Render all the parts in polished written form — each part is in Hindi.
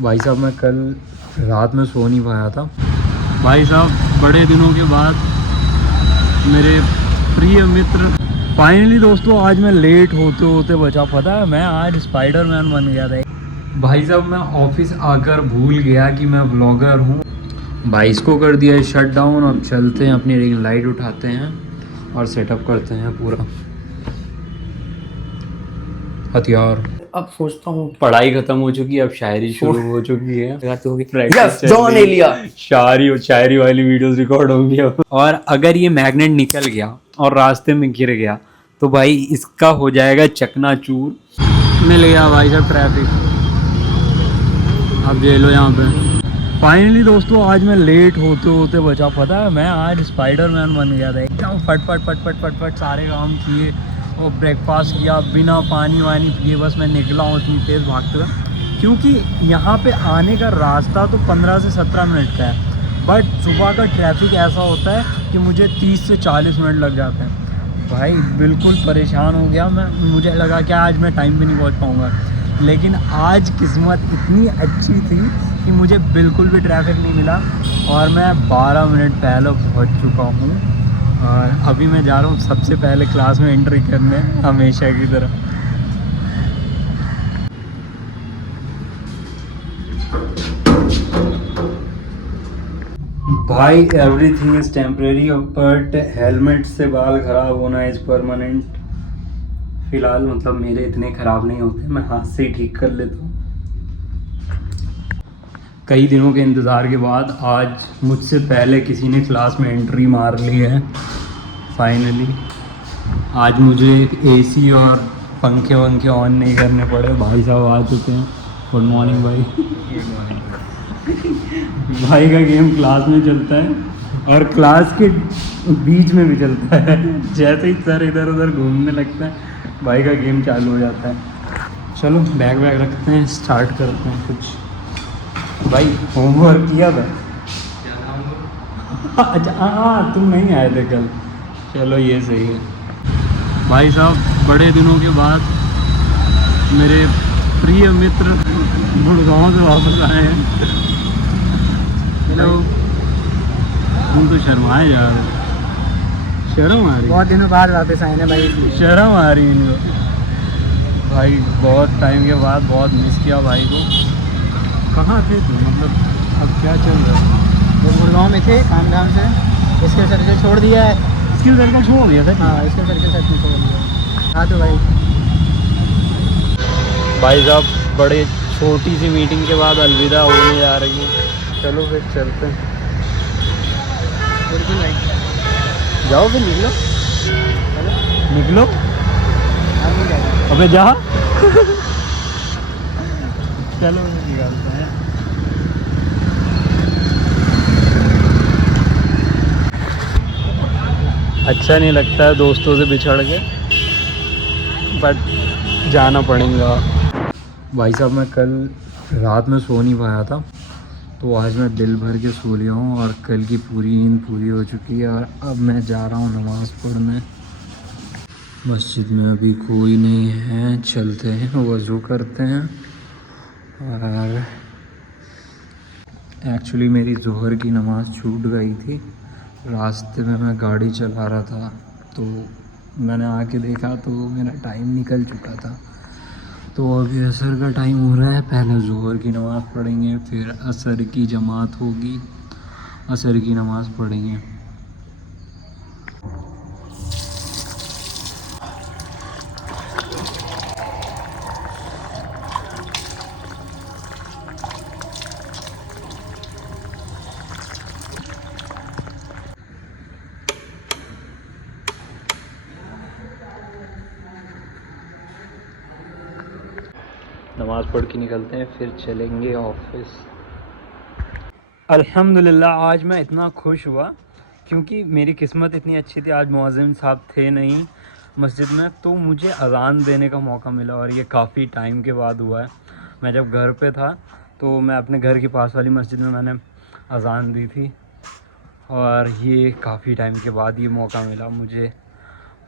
भाई साहब मैं कल रात में सो नहीं पाया था। भाई साहब बड़े दिनों के बाद मेरे प्रिय मित्र फाइनली दोस्तों आज मैं लेट होते होते बचा। पता है मैं आज स्पाइडरमैन बन गया था। भाई साहब मैं ऑफिस आकर भूल गया कि मैं ब्लॉगर हूँ। भाई इसको कर दिया शट डाउन। अब चलते हैं अपनी रिंग लाइट उठाते हैं और सेटअप करते हैं पूरा हथियार। अब सोचता हूँ पढ़ाई खत्म हो चुकी है, अब शायरी शुरू हो चुकी है। यस जॉन एलिया शायरी वाली वीडियोस रिकॉर्ड होंगी अब। और अगर ये मैग्नेट निकल गया और रास्ते में गिर गया तो भाई इसका हो जाएगा चकनाचूर। मिल गया भाई साहब ट्रैफिक। अब जेलो यहाँ पे। फाइनली दोस्तों आज मैं लेट होते होते बचा। पता है मैं आज स्पाइडरमैन बन गया था। एकदम फट फट फट फट फट फट सारे काम किए और ब्रेकफास्ट किया बिना पानी वानी पिए। बस मैं निकला हूँ इतनी तेज़ भागते हुए, क्योंकि यहाँ पे आने का रास्ता तो 15 से 17 मिनट का है, बट सुबह का ट्रैफिक ऐसा होता है कि मुझे 30 से 40 मिनट लग जाते हैं। भाई बिल्कुल परेशान हो गया मैं। मुझे लगा कि आज मैं टाइम पे नहीं पहुँच पाऊँगा, लेकिन आज किस्मत इतनी अच्छी थी कि मुझे बिल्कुल भी ट्रैफिक नहीं मिला और मैं 12 मिनट पहले पहुंच चुका हूं। और अभी मैं जा रहा हूं सबसे पहले क्लास में एंट्री करने, हमेशा की तरह। भाई everything is temporary but helmet से बाल ख़राब होना इज़ परमानेंट। फ़िलहाल मतलब मेरे इतने ख़राब नहीं होते, मैं हाथ से ही ठीक कर लेता हूँ। कई दिनों के इंतज़ार के बाद आज मुझसे पहले किसी ने क्लास में एंट्री मार ली है फाइनली। आज मुझे एसी और पंखे वंखे ऑन नहीं करने पड़े। भाई साहब आ चुके हैं। गुड मॉर्निंग भाई। Good morning. भाई का गेम क्लास में चलता है और क्लास के बीच में भी चलता है। जैसे ही सर इधर उधर घूमने लगता है भाई का गेम चालू हो जाता है। चलो बैग वैग रखते हैं, स्टार्ट करते हैं कुछ। भाई होमवर्क किया था? अच्छा हाँ तुम नहीं आए थे कल। चलो ये सही है। भाई साहब बड़े दिनों के बाद मेरे प्रिय मित्र गुड़गांव से वापस आए हैं। हेलो। तुम तो शर्माए जा रहे। शर्म आ रही? बहुत दिनों बाद वापस आए ना भाई, इसलिए शर्म आ रही इनको। भाई बहुत टाइम के बाद बहुत मिस किया भाई को। कहाँ थे तुम? मतलब अब क्या चल रहा है? वो गुड़गांव में थे काम धाम से। इसके सर्कल छोड़ दिया है। स्किल सर्कल छोड़ दिया था? हाँ इसके सर्कल सच में छोड़ दिया है। हाँ तो भाई साहब बड़े छोटी सी मीटिंग के बाद अलविदा होने जा रही है। चलो फिर चलते हैं। बिल्कुल भाई, जाओ फिर निकलो। निकलो। हम नहीं जाएंगे। अबे जा। चलो फिर निकालते हैं। अच्छा नहीं लगता है दोस्तों से बिछड़ के, बट जाना पड़ेगा। भाई साहब मैं कल रात में सो नहीं पाया था, तो आज मैं दिल भर के सो लिया हूँ और कल की पूरी नींद पूरी हो चुकी है। और अब मैं जा रहा हूँ नमाज़ पढ़ने। मस्जिद में अभी कोई नहीं है, चलते हैं वज़ू करते हैं। और एक्चुअली मेरी ज़ोहर की नमाज़ छूट गई थी। रास्ते में मैं गाड़ी चला रहा था तो मैंने आके देखा तो मेरा टाइम निकल चुका था। तो अभी असर का टाइम हो रहा है। पहले ज़ोहर की नमाज़ पढ़ेंगे, फिर असर की जमात होगी, असर की नमाज़ पढ़ेंगे। नमाज़ पढ़ के निकलते हैं, फिर चलेंगे ऑफिस। अल्हम्दुलिल्लाह आज मैं इतना खुश हुआ क्योंकि मेरी किस्मत इतनी अच्छी थी। आज मुअज़्ज़िन साहब थे नहीं मस्जिद में, तो मुझे अज़ान देने का मौका मिला और ये काफ़ी टाइम के बाद हुआ है। मैं जब घर पे था तो मैं अपने घर के पास वाली मस्जिद में मैंने अज़ान दी थी और ये काफ़ी टाइम के बाद ये मौका मिला। मुझे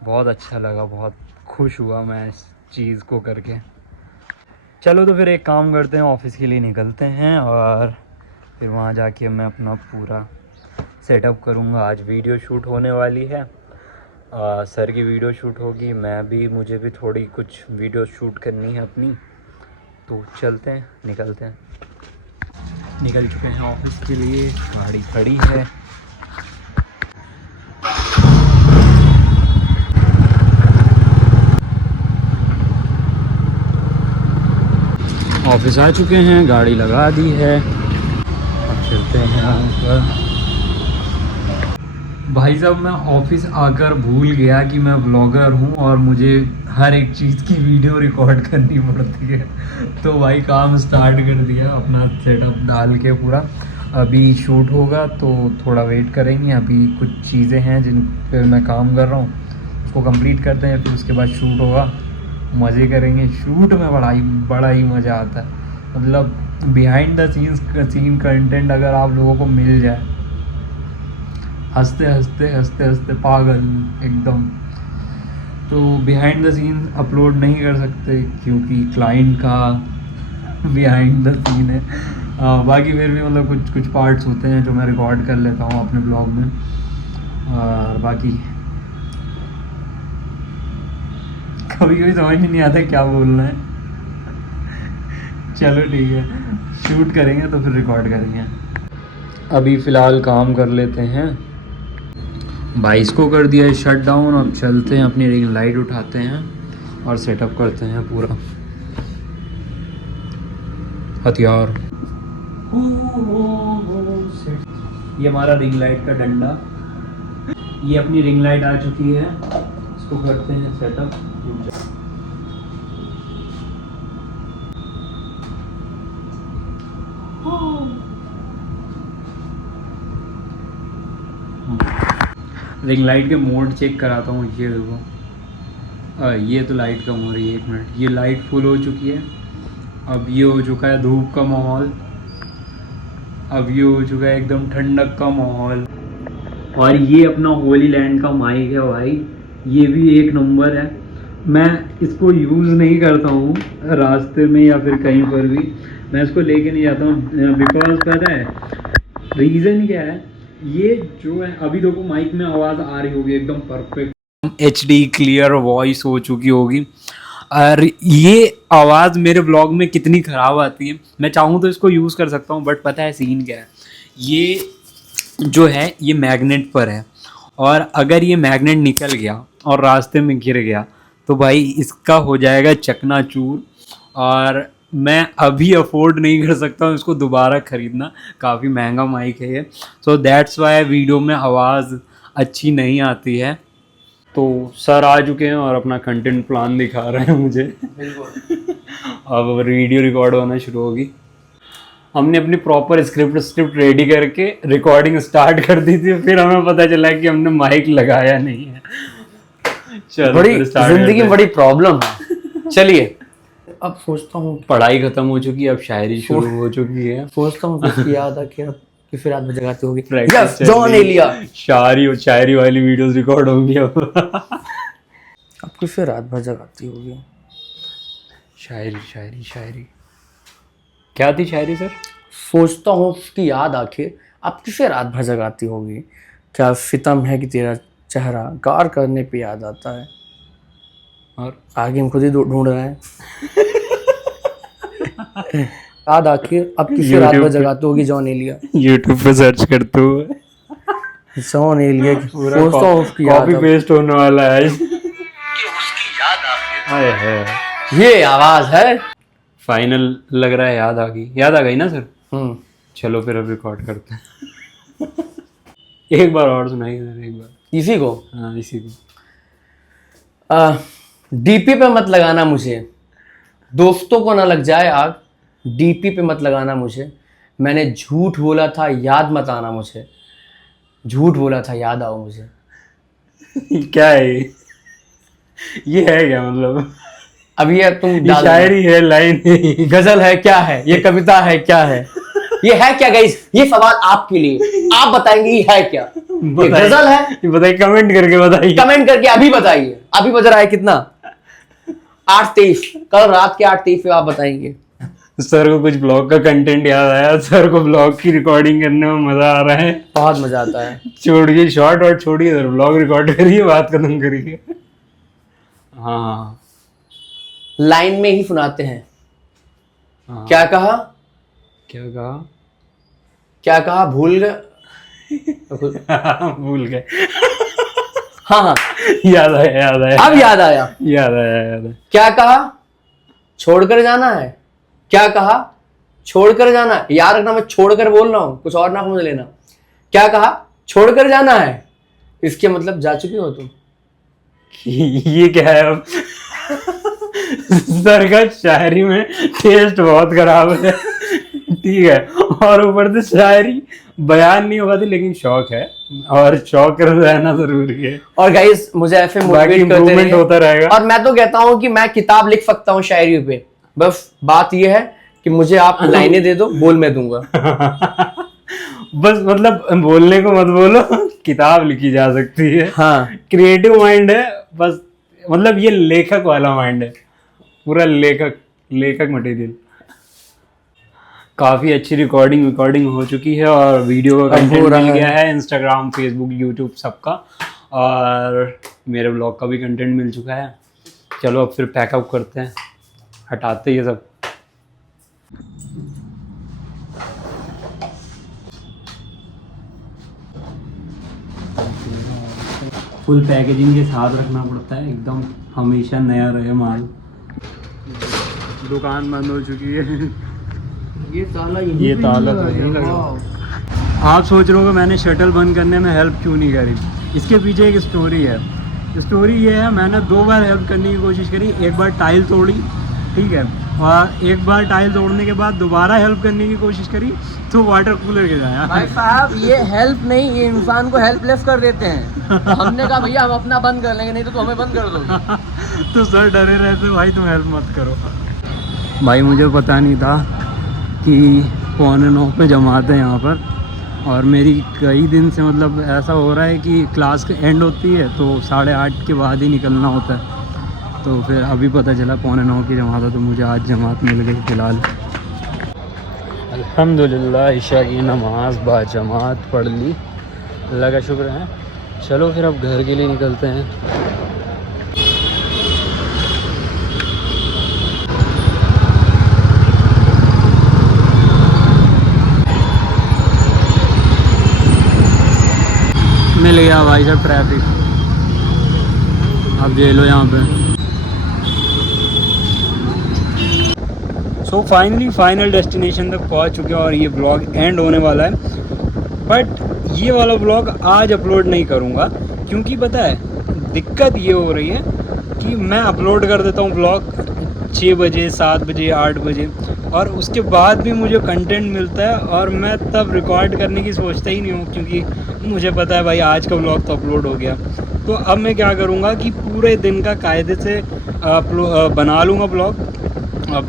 बहुत अच्छा लगा, बहुत खुश हुआ मैं इस चीज़ को करके। चलो तो फिर एक काम करते हैं, ऑफिस के लिए निकलते हैं और फिर वहाँ जाके मैं अपना पूरा सेटअप करूँगा। आज वीडियो शूट होने वाली है, सर की वीडियो शूट होगी, मुझे भी थोड़ी कुछ वीडियो शूट करनी है अपनी। तो चलते हैं, निकलते हैं। निकल चुके हैं ऑफिस के लिए, गाड़ी खड़ी है। ऑफिस आ चुके हैं, गाड़ी लगा दी है, अब चलते हैं ऊपर। भाई साहब मैं ऑफिस आकर भूल गया कि मैं ब्लॉगर हूँ और मुझे हर एक चीज़ की वीडियो रिकॉर्ड करनी पड़ती है। तो भाई काम स्टार्ट कर दिया, अपना सेटअप डाल के पूरा। अभी शूट होगा तो थोड़ा वेट करेंगे। अभी कुछ चीज़ें हैं जिन पर मैं काम कर रहा हूँ, उसको कंप्लीट करते हैं, फिर उसके बाद शूट होगा, मज़े करेंगे। शूट में बड़ा ही मज़ा आता है। मतलब बिहाइंड द सीन कंटेंट अगर आप लोगों को मिल जाए, हंसते हंसते पागल एकदम। तो बिहाइंड द सीन अपलोड नहीं कर सकते क्योंकि क्लाइंट का बिहाइंड द सीन है। बाकी फिर भी मतलब कुछ पार्ट्स होते हैं जो मैं रिकॉर्ड कर लेता हूँ अपने ब्लॉग में। और बाकी कभी समझ नहीं आता क्या बोलना है। चलो ठीक है, शूट करेंगे तो फिर रिकॉर्ड करेंगे। अभी फ़िलहाल काम कर लेते हैं। 22 को कर दिया है शट डाउन। अब चलते हैं, अपनी रिंग लाइट उठाते हैं और सेटअप करते हैं पूरा हथियार। ये हमारा रिंग लाइट का डंडा, ये अपनी रिंग लाइट आ चुकी है, इसको करते हैं सेटअप। रिंग लाइट के मोड चेक कराता हूँ। ये देखो, ये तो लाइट कम हो रही है। 1 मिनट, ये लाइट फुल हो चुकी है। अब ये हो चुका है धूप का माहौल, अब ये हो चुका है एकदम ठंडक का माहौल। और ये अपना होली लैंड का माइक है भाई, ये भी 1 नंबर है। मैं इसको यूज़ नहीं करता हूँ रास्ते में या फिर कहीं पर भी, मैं इसको लेके नहीं जाता हूँ। बिकॉज पता है रीज़न क्या है, ये जो है अभी देखो माइक में आवाज़ आ रही होगी एकदम परफेक्ट HD क्लियर वॉइस हो चुकी होगी। और ये आवाज़ मेरे ब्लॉग में कितनी ख़राब आती है, मैं चाहूँ तो इसको यूज़ कर सकता हूँ। बट पता है सीन क्या है, ये जो है ये मैग्नेट पर है, और अगर ये मैग्नेट निकल गया और रास्ते में गिर गया तो भाई इसका हो जाएगा चकनाचूर। और मैं अभी अफोर्ड नहीं कर सकता हूँ इसको दोबारा ख़रीदना, काफ़ी महंगा माइक है ये। सो दैट्स वाई वीडियो में आवाज़ अच्छी नहीं आती है। तो सर आ चुके हैं और अपना कंटेंट प्लान दिखा रहे हैं मुझे। अब वीडियो रिकॉर्ड होना शुरू होगी। हमने अपनी प्रॉपर स्क्रिप्ट रेडी करके रिकॉर्डिंग स्टार्ट कर दी थी, फिर हमें पता चला कि हमने माइक लगाया नहीं है। चलो, बड़ी जिंदगी में बड़ी प्रॉब्लम है। चलिए, अब सोचता हूँ पढ़ाई खत्म हो चुकी है, अब शायरी शुरू हो चुकी है। सोचता हूँ किसकी याद आ कि अब फिर रात में जगाती होगी। Practice चल जॉन रही है। एलिया शायरी वाली वीडियोस रिकॉर्ड होंगी अब। अब की फिर रात भर जगाती होगी। शायरी क्या थी शायरी सर? सोचता हूँ उसकी याद आके अब किसे रात भर जगाती होगी। क्या सितम है कि तेरा चेहरा गार करने पे याद आता है। और आगे हम खुद ही ढूंढ रहे हैं। याद आके अब किसे रात भर जगाती होगी। जॉन एलिया YouTube पे सर्च करते हुए जॉन एलिया सोचता हूँ उसकी याद कॉपी पेस्ट होने वाला है। हाय हाय, ये आवाज है। फाइनल लग रहा है याद आ गई ना सर? चलो फिर अब रिकॉर्ड करते हैं। एक बार और सुनाइए सर, एक बार इसी को। हाँ इसी को। डीपी पे मत लगाना मुझे, दोस्तों को ना लग जाए आग। डीपी पे मत लगाना मुझे, मैंने झूठ बोला था याद मत आना मुझे। झूठ बोला था याद आओ मुझे। क्या है ये है क्या मतलब? अब ये तुम ये शायरी है, लाइन है, गजल है, क्या है ये, कविता है, क्या है ये, है क्या गाइस? ये सवाल आपके लिए, आप बताएंगे ये है क्या? ये गजल है? ये बताइए, कमेंट करके बताइए। कमेंट करके अभी बताइए। अभी बज रहा है कितना? 8:23 कल रात के 8:23 पे आप बताएंगे। सर को कुछ ब्लॉग का कंटेंट याद आया, सर को ब्लॉग की रिकॉर्डिंग करने में मजा आ रहा है। बहुत मजा आता है। छोड़िए शॉर्ट और छोड़िए, सर ब्लॉग रिकॉर्ड करिए, बात खत्म करिए। हाँ लाइन में ही सुनाते हैं। हाँ। क्या कहा? क्या कहा? क्या कहा? भूल गए। भूल गए। हाँ हाँ याद आया, याद आया, अब याद आया। याद आया, याद आया। क्या कहा? छोड़कर जाना है। क्या कहा? छोड़कर जाना है। याद रखना मैं छोड़कर बोल रहा हूं, कुछ और ना समझ लेना। क्या कहा? छोड़कर जाना है। इसके मतलब जा चुके हो तुम। ये क्या है अब? सर का शायरी में टेस्ट बहुत खराब है। ठीक है, और ऊपर से शायरी बयान नहीं हो पाती, लेकिन शौक है और शौक रहना जरूरी है। और गाइस मुझे ऐसे बाकी मोटिवेट करते इम्प्रूवमेंट होता रहिए। रहेगा। और मैं तो कहता हूं कि मैं किताब लिख सकता हूं शायरी पे, बस बात ये है कि मुझे आप लाइनें दे दो, बोल मैं दूंगा। बस मतलब बोलने को मत बोलो, किताब लिखी जा सकती है। हाँ क्रिएटिव माइंड है बस, मतलब ये लेखक वाला माइंड है, पूरा लेखक मटेरियल। काफी अच्छी रिकॉर्डिंग हो चुकी है और वीडियो का अब हो कंटेंट रहा मिल है। गया है इंस्टाग्राम, फेसबुक, यूट्यूब सबका, और मेरे ब्लॉग का भी कंटेंट मिल चुका है। चलो अब फिर पैकअप करते हैं, हटाते ये सब। फुल पैकेजिंग के साथ रखना पड़ता है, एकदम हमेशा नया रहे माल। दुकान बंद हो चुकी है। ये ताला ये ताला तो यहीं लगा। आप सोच रहे हो कि मैंने शटल बंद करने में हेल्प क्यों नहीं करी? इसके पीछे एक स्टोरी है। स्टोरी ये है, मैंने 2 बार हेल्प करने की कोशिश करी। एक बार टाइल तोड़ी, ठीक है, और एक बार टाइल तोड़ने के बाद दोबारा हेल्प करने की कोशिश करी तो वाटर कूलर गिराया। भाई साहब ये हेल्प नहीं, ये इंसान को हेल्पलेस कर देते हैं। तो हमने कहा भैया हम अपना बंद कर लेंगे, नहीं तो हमें बंद कर दो। तो सर डरे रहते, भाई तुम हेल्प मत करो। भाई मुझे पता नहीं था कि 8:45 पे जमाते हैं यहाँ पर, और मेरी कई दिन से मतलब ऐसा हो रहा है कि क्लास एंड होती है तो 8:30 के बाद ही निकलना होता है। तो फिर अभी पता चला 8:45 की जमात है, तो मुझे आज जमात मिल गई फ़िलहाल। अल्हम्दुलिल्लाह इशा की नमाज बाजमात पढ़ ली, अल्लाह का शुक्र है। चलो फिर अब घर के लिए निकलते हैं। मिल गया भाई साहब ट्रैफिक, अब जे लो यहाँ पे। सो फाइनल डेस्टिनेशन तक पहुँच चुके हैं और ये ब्लॉग एंड होने वाला है। बट ये वाला ब्लॉग आज अपलोड नहीं करूँगा, क्योंकि पता है दिक्कत ये हो रही है कि मैं अपलोड कर देता हूँ ब्लॉग 6 बजे, 7 बजे, 8 बजे, और उसके बाद भी मुझे कंटेंट मिलता है और मैं तब रिकॉर्ड करने की सोचता ही नहीं हूँ, क्योंकि मुझे पता है भाई आज का ब्लॉग तो अपलोड हो गया। तो अब मैं क्या करूँगा कि पूरे दिन का कायदे से बना लूँगा ब्लॉग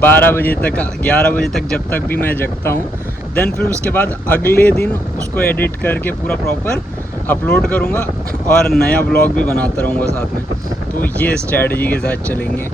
12 बजे तक, 11 बजे तक, जब तक भी मैं जगता हूँ। देन फिर उसके बाद अगले दिन उसको एडिट करके पूरा प्रॉपर अपलोड करूँगा और नया ब्लॉग भी बनाता रहूँगा साथ में। तो ये स्ट्रैटेजी के साथ चलेंगे।